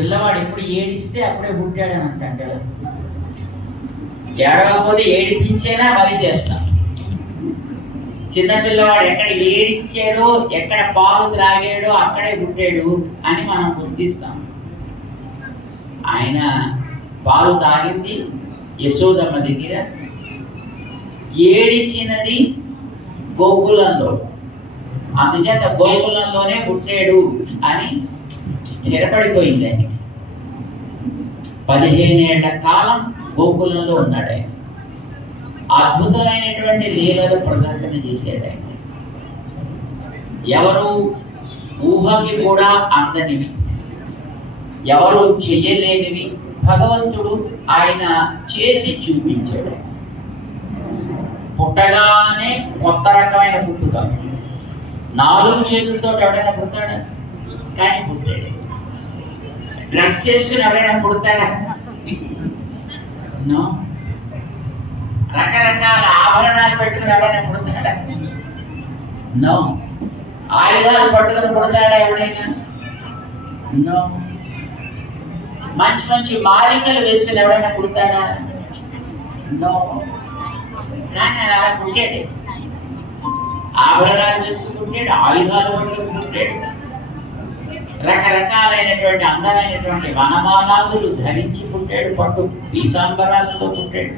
పిల్లవాడు ఎప్పుడు ఏడిస్తే అప్పుడే పుట్టాడని అంటాం కదా. ఏడవకపోతే ఏడిపించేనా మరి చేస్తాం. చిన్నపిల్లవాడు ఎక్కడ ఏడిచ్చాడో, ఎక్కడ పాలు త్రాగాడో అక్కడే పుట్టాడు అని మనం గుర్తిస్తాం. ఆయన పాలు తాగింది యశోదమ్మ దగ్గర, ఏడిచినది గోకులంలో, అందుచేత గోకులంలోనే పుట్టాడు అని స్థిరపడిపోయింది ఆయన. 15 ఏళ్ల కాలం గోకులంలో ఉన్నాడు ఆయన. అద్భుతమైనటువంటి లీలలు ప్రదర్శన చేశాడు ఆయన. ఎవరు ఊహకి కూడా అందనివి, ఎవరు చెయ్యలేనివి భగవంతుడు ఆయన చేసి చూపించాడు. పుట్టగానే కొత్త రకమైన పుట్టుక. 4 చేతులతో ఎవడైనా పుట్టాడా? కానీ పుట్టాడు. డ్రెస్ చేసుకుని ఎవరైనా పుడతాడా? నో. రకరకాల ఆభరణాలు పెట్టుకుని ఎవరైనా పుడతాడా? నో. ఆయుధాలు పట్టుకుని పుడతాడా ఎవడైనా? నో. మంచి మంచి మాలికలు వేసుకుని ఎవరైనా పుడతాడా? నో. కానీ అలా పుట్టాడు. ఆభరణాలు వేసుకుని పుట్టాడు, ఆయుధాలు పట్టుకుని పుట్టాడు, రకరకాలైనటువంటి అందమైనటువంటి వనమాలాదులు ధరించి పుట్టాడు, పట్టు పీతాంబరాలతో పుట్టాడు.